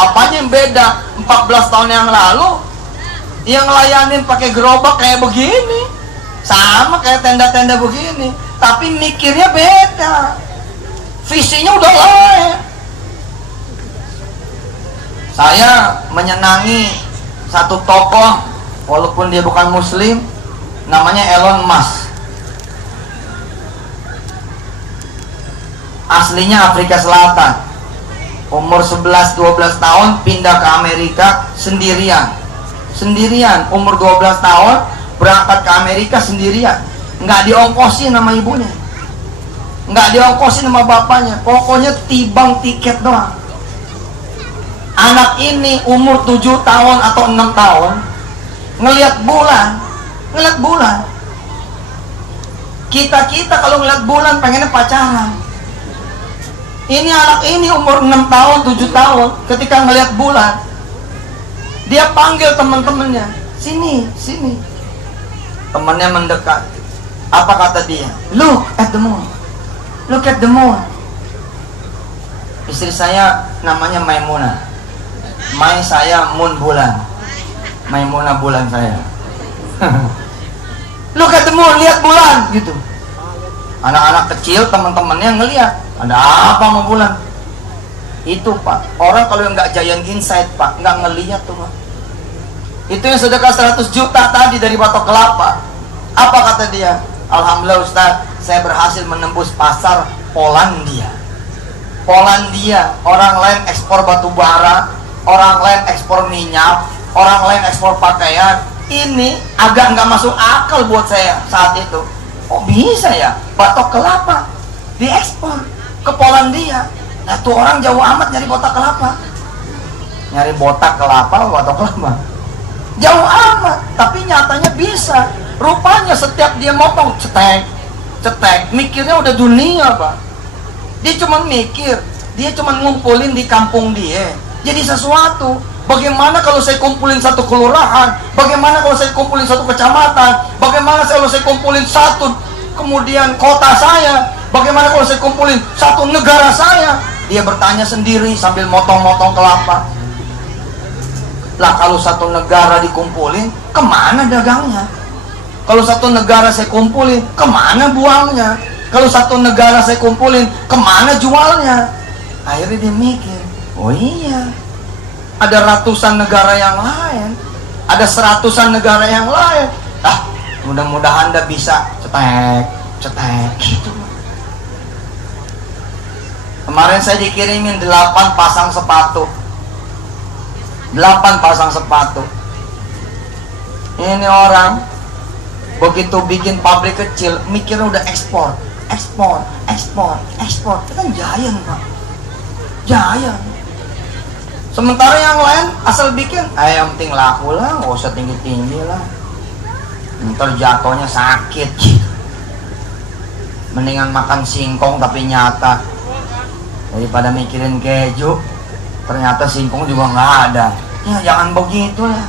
Apanya yang beda? 14 tahun yang lalu yang ngelayanin pakai gerobak kayak begini, sama kayak tenda-tenda begini, tapi mikirnya beda, visinya udah lain. Saya menyenangi satu tokoh, walaupun dia bukan muslim, namanya Elon Musk. Aslinya Afrika Selatan, umur 11-12 tahun pindah ke Amerika sendirian. Umur 12 tahun berangkat ke Amerika sendirian, nggak diongkosin sama ibunya, nggak diongkosin sama bapaknya, pokoknya tibang tiket doang. Anak ini umur 7 tahun atau 6 tahun ngelihat bulan. Kita kalau ngelihat bulan pengennya pacaran. Ini anak ini umur 6 tahun, 7 tahun, ketika ngelihat bulan, dia panggil teman-temannya, sini. Temannya mendekat. Apa kata dia? Look at the moon. Istri saya namanya Maimunah. Saya moon bulan, Maimunah bulan saya. Look at the moon, lihat bulan gitu. Anak-anak kecil teman-temannya ngelihat, ada apa sama bulan? Itu Pak, orang kalau yang nggak giant insight Pak, nggak ngelihat tuh Pak. Itu yang sedekah 100 juta tadi dari batok kelapa. Apa kata dia? Alhamdulillah Ustaz, saya berhasil menembus pasar Polandia. Orang lain ekspor batu bara, orang lain ekspor minyak, orang lain ekspor pakaian. Ini agak nggak masuk akal buat saya saat itu. Oh bisa ya, batok kelapa diekspor ke Polandia. Nah tuh orang jauh amat nyari botak kelapa. Nyari botak kelapa, batok kelapa jauh amat, tapi nyatanya bisa. Rupanya setiap dia motong cetek, mikirnya udah dunia Pak. Dia cuma mikir, dia cuma ngumpulin di kampung dia jadi sesuatu. Bagaimana kalau saya kumpulin satu kelurahan? Bagaimana kalau saya kumpulin satu kecamatan? Bagaimana kalau saya kumpulin satu kemudian kota saya? Bagaimana kalau saya kumpulin satu negara saya? Dia bertanya sendiri sambil motong-motong kelapa. Lah kalau satu negara dikumpulin, kemana dagangnya? Kalau satu negara saya kumpulin, kemana buangnya? Kalau satu negara saya kumpulin, kemana jualnya? Akhirnya dia mikir, oh iya, ada ratusan negara yang lain, ada 100-an negara yang lain. Mudah-mudahan dah bisa cetek gitu. Kemarin saya dikirimin 8 pasang sepatu. Ini orang begitu bikin pabrik kecil, mikirnya udah ekspor. Itu kan giant Pak, giant. Sementara yang lain asal bikin, yang penting laku lah, nggak usah tinggi-tinggi lah, ntar jatuhnya sakit. Mendingan makan singkong tapi nyata daripada mikirin keju ternyata singkong juga nggak ada. Ya jangan begitulah.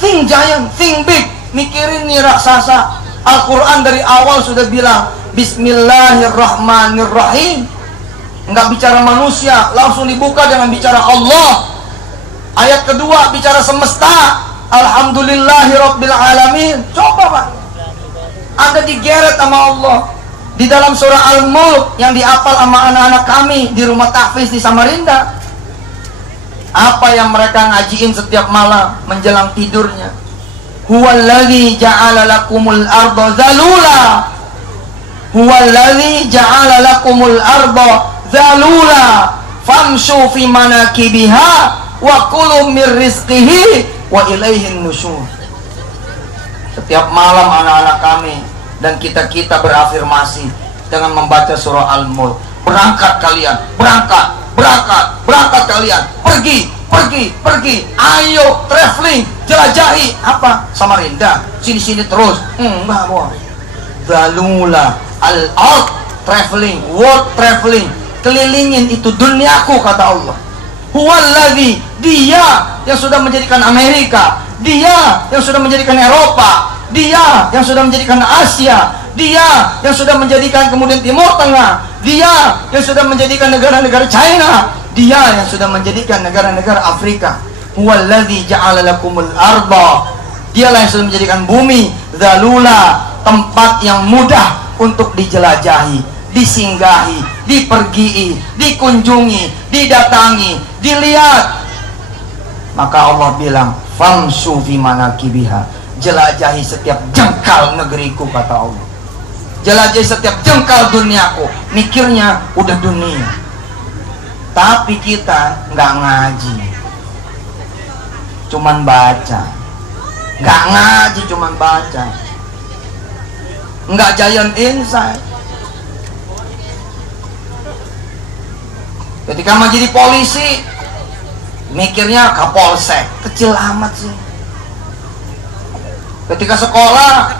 Think giant, think big, mikirin nih raksasa. Al-Quran dari awal sudah bilang Bismillahirrahmanirrahim. Nggak bicara manusia, langsung dibuka dengan bicara Allah. Ayat kedua bicara semesta, Alhamdulillahirabbil alamin. Coba Pak, Anda digeret sama Allah. Di dalam surah Al-Mulk yang dihafal sama anak-anak kami di rumah tahfiz di Samarinda, apa yang mereka ngajiin setiap malam menjelang tidurnya? Huwallazi ja'ala lakumul arda zalula. Huwallazi ja'ala lakumul arda zalula famshu fi manakibiha wa kulu mir rizqihi wa ilaihin nusyur. Setiap malam anak-anak kami dan kita berafirmasi dengan membaca surah Al-Mulk. Berangkat kalian, berangkat kalian, pergi, ayo traveling, jelajahi apa? Samarinda, sini terus. Enggak boh. Zalula al-ard, traveling, world traveling, kelilingin itu duniaku kata Allah. Huwallazi, dia yang sudah menjadikan Amerika, dia yang sudah menjadikan Eropa, dia yang sudah menjadikan Asia, dia yang sudah menjadikan kemudian Timur Tengah, dia yang sudah menjadikan negara-negara China, dia yang sudah menjadikan negara-negara Afrika. Huwallazi ja'ala lakumul arda, dialah yang sudah menjadikan bumi zalula, tempat yang mudah untuk dijelajahi, disinggahi, dipergii, dikunjungi, didatangi, dilihat. Maka Allah bilang, famsu fi manakibiha, jelajahi setiap jengkal negeriku, kata Allah. Jelajahi setiap jengkal duniaku. Mikirnya udah dunia, tapi kita nggak ngaji, cuman baca. Nggak ngaji, cuman baca. Nggak giant insight. Ketika mau jadi polisi, mikirnya kapolsek, kecil amat sih. Ketika sekolah,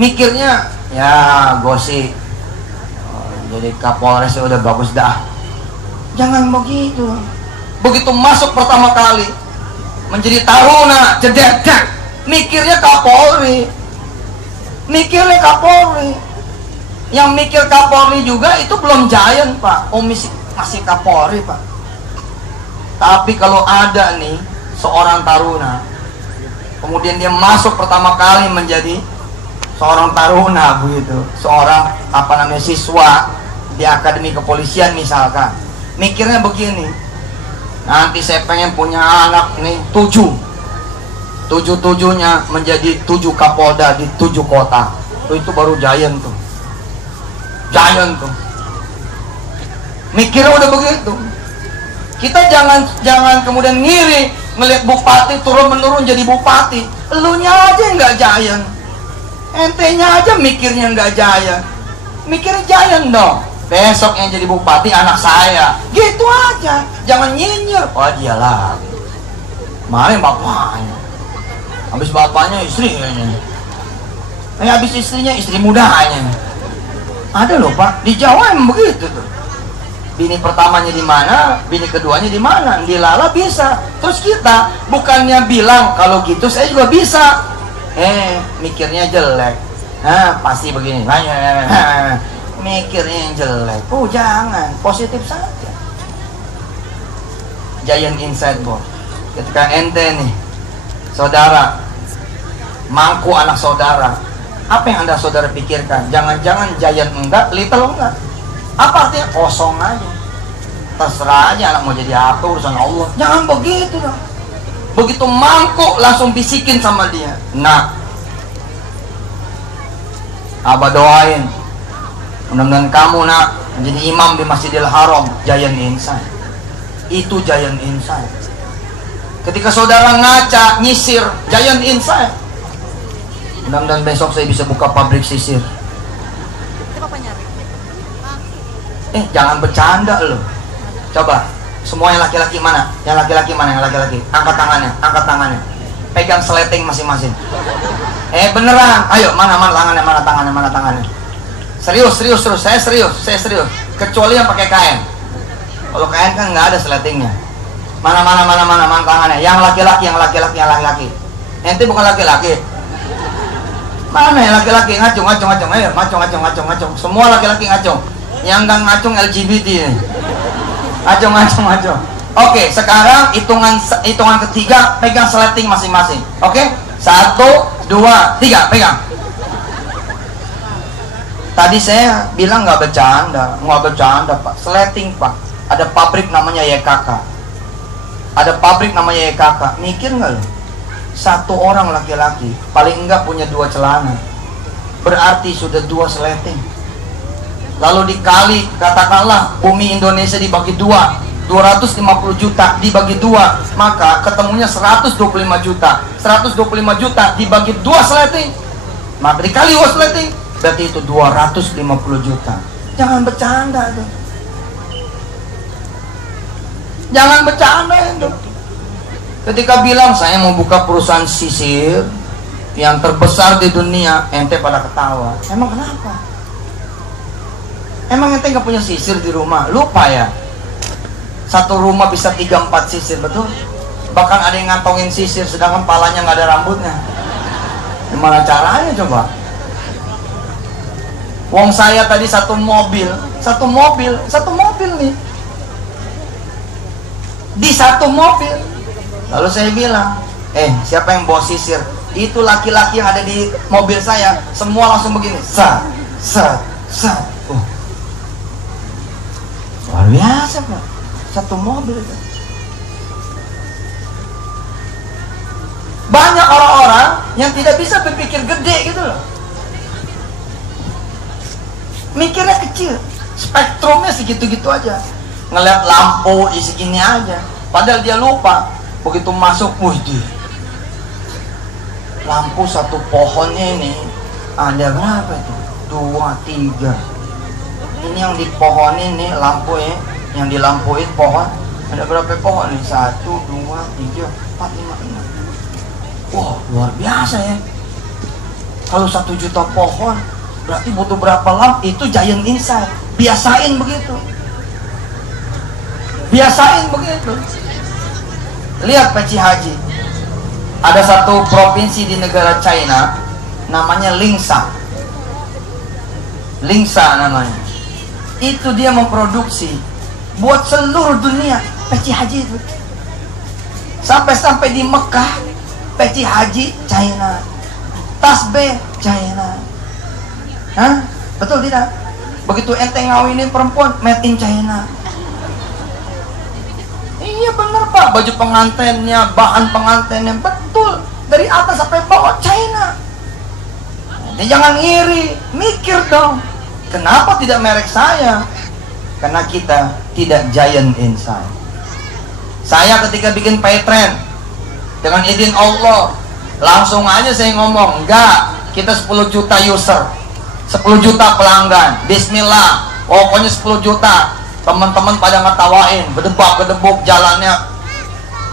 mikirnya ya gosip, jadi kapolres udah bagus dah. Jangan begitu. Begitu masuk pertama kali menjadi taruna, jedek, mikirnya Kapolri. Mikirnya Kapolri. Yang mikir Kapolri juga itu belum giant, Pak. Oh, masih Kapolri, Pak. Tapi kalau ada nih seorang taruna, kemudian dia masuk pertama kali menjadi seorang taruna begitu, seorang siswa di akademi kepolisian misalkan, mikirnya begini, nanti saya pengen punya anak nih 7-7-nya menjadi 7 kapolda di 7 kota. Itu baru giant tuh. Mikirnya udah begitu. Kita jangan kemudian ngiri melihat bupati turun menurun jadi bupati. Elunya aja nggak giant, entenya aja mikirnya nggak giant. Mikirnya giant dong. Besok yang jadi bupati anak saya, gitu aja. Jangan nyinyir. Oh, dia lagi. Kemarin bapaknya, habis bapaknya istrinya, habis istrinya istri mudanya. Ada loh, Pak, di Jawa emang begitu tuh. Bini pertamanya di mana, bini keduanya di mana, dilala bisa. Terus kita bukannya bilang kalau gitu saya juga bisa. Mikirnya jelek. Pasti begini. Mikirnya yang jelek. Oh, jangan, positif saja. Giant inside board. Ketika ente nih, saudara, mangku anak saudara, apa yang Anda saudara pikirkan? Jangan-jangan giant enggak, little enggak. Apa artinya? Kosong aja. Terserah aja anak mau jadi apa, urusan Allah. Jangan begitu dong. Begitu mangkuk langsung bisikin sama dia. Nah, Abah doain, mudah-mudahan kamu nak menjadi imam di Masjidil Haram. Giant insight. Itu giant insight. Ketika saudara ngaca, nyisir, giant insight. Mudah-mudahan besok saya bisa buka pabrik sisir. Jangan bercanda loh. Coba, semua yang laki-laki mana? Yang laki-laki mana? Yang laki-laki, angkat tangannya. Pegang seleting masing-masing. Beneran. Ayo, mana tangannya. Serius terus. Saya serius. Kecuali yang pakai kain. Kalau kain kan nggak ada seletingnya. Mana tangannya? Yang laki-laki. Ente bukan laki-laki. Mana yang laki-laki? Ngacung. Ayo, ngacung. Semua laki-laki ngacung. Yang nggak ngacung LGBT nih. Ngacung. Oke, sekarang hitungan ketiga, pegang seleting masing-masing. Oke, 1, 2, 3, pegang. Tadi saya bilang nggak bercanda, Pak. Seleting, Pak. Ada pabrik namanya YKK. Mikir nggak lo? Satu orang laki-laki paling enggak punya 2 celana. Berarti sudah 2 seleting. Lalu dikali, katakanlah bumi Indonesia dibagi 2, 250 juta dibagi 2, maka ketemunya 125 juta. 125 juta dibagi 2 seleting, maka dikali 2 seleting, berarti itu 250 juta. Jangan bercanda tuh. Jangan bercanda itu. Ketika bilang saya mau buka perusahaan sisir yang terbesar di dunia, ente pada ketawa. Emang kenapa? Emang ente nggak punya sisir di rumah? Lupa ya? Satu rumah bisa 3-4 sisir, betul? Bahkan ada yang ngantongin sisir sedangkan palanya nggak ada rambutnya. Gimana caranya coba? Wong saya tadi satu mobil nih, di satu mobil. Lalu saya bilang, siapa yang bawa sisir? Itu laki-laki yang ada di mobil saya. Semua langsung begini, sat. Luar biasa Pak, satu mobil. Banyak orang-orang yang tidak bisa berpikir gede gitu loh, mikirnya kecil, spektrumnya segitu-gitu aja, ngeliat lampu segini aja, padahal dia lupa begitu masuk, lampu satu pohonnya ini ada berapa itu? 2, 3. Ini yang dipohonin nih lampu ya, yang dilampuin pohon ada berapa pohon nih? 1, 2, 3, 4, 5, 6. Wah, luar biasa ya. Kalau 1 juta pohon berarti butuh berapa lampu? Itu giant insight. Biasain begitu. Lihat peci haji. Ada satu provinsi di negara China namanya Lingsha namanya. Itu dia memproduksi buat seluruh dunia peci haji itu. Sampai di Mekah peci haji China, tasbih China. Hah? Betul tidak? Begitu ente ngawinin perempuan, made in China. Iya benar Pak, baju pengantinnya, bahan pengantinnya, betul, dari atas sampai bawah China. Jangan iri, mikir dong. Kenapa tidak merek saya? Karena kita tidak giant inside. Saya ketika bikin Paytrend, dengan izin Allah, langsung aja saya ngomong, enggak, kita 10 juta user, 10 juta pelanggan, bismillah, pokoknya 10 juta. Teman-teman pada ngetawain, gedebak-gedebuk jalannya,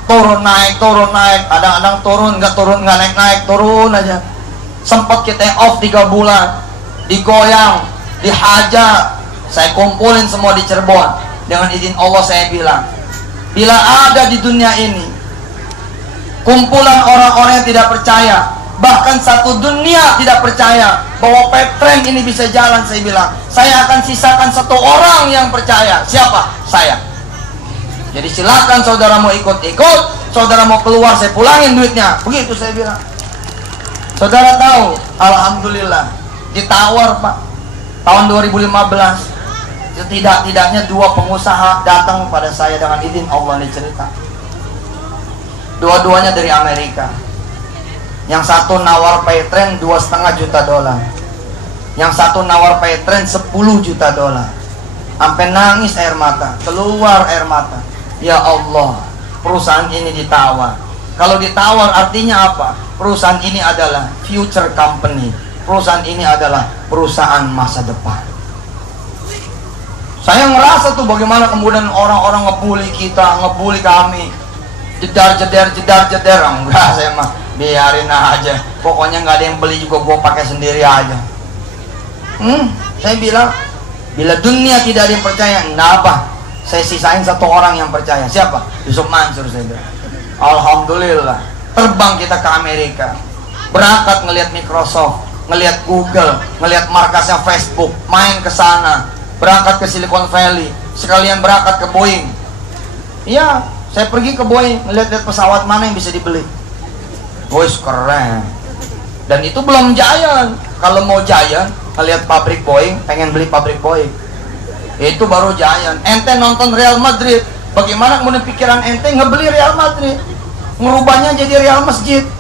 turun naik, kadang-kadang turun, nggak naik, turun aja. Sempat kita off 3 bulan, digoyang, dihajar, saya kumpulin semua di Cirebon. Dengan izin Allah saya bilang, bila ada di dunia ini kumpulan orang-orang yang tidak percaya, bahkan satu dunia tidak percaya bahwa Paytrend ini bisa jalan, saya bilang, saya akan sisakan 1 orang yang percaya. Siapa? Saya. Jadi silakan saudara mau ikut, saudara mau keluar, saya pulangin duitnya. Begitu saya bilang. Saudara tahu, alhamdulillah, ditawar Pak, tahun 2015, setidak-tidaknya 2 pengusaha datang pada saya dengan izin Allah. Ini cerita, dua-duanya dari Amerika. Yang satu nawar Paytrend $2,5 juta, yang satu nawar Paytrend $10 juta. Sampai nangis air mata, keluar air mata. Ya Allah, perusahaan ini ditawar. Kalau ditawar artinya apa? Perusahaan ini adalah future company. Perusahaan ini adalah perusahaan masa depan. Saya ngerasa tuh bagaimana kemudian orang-orang ngebully kita, ngebully kami, jedar. Enggak, saya mah biarin aja, pokoknya nggak ada yang beli juga, gue pakai sendiri aja. Saya bilang, bila dunia tidak ada yang percaya, enggak apa, saya sisain 1 orang yang percaya. Siapa? Yusuf Mansur. Saya bilang, alhamdulillah, terbang kita ke Amerika, berangkat ngelihat Microsoft, ngelihat Google, ngelihat markasnya Facebook, main ke sana, berangkat ke Silicon Valley, sekalian berangkat ke Boeing. Iya, saya pergi ke Boeing, ngelihat pesawat mana yang bisa dibeli. Boys, keren. Dan itu belum Giant. Kalau mau Giant, ngelihat pabrik Boeing, pengen beli pabrik Boeing, itu baru Giant. Ente nonton Real Madrid, bagaimana kemudian pikiran ente ngebeli Real Madrid, ngerubahnya jadi Real Masjid?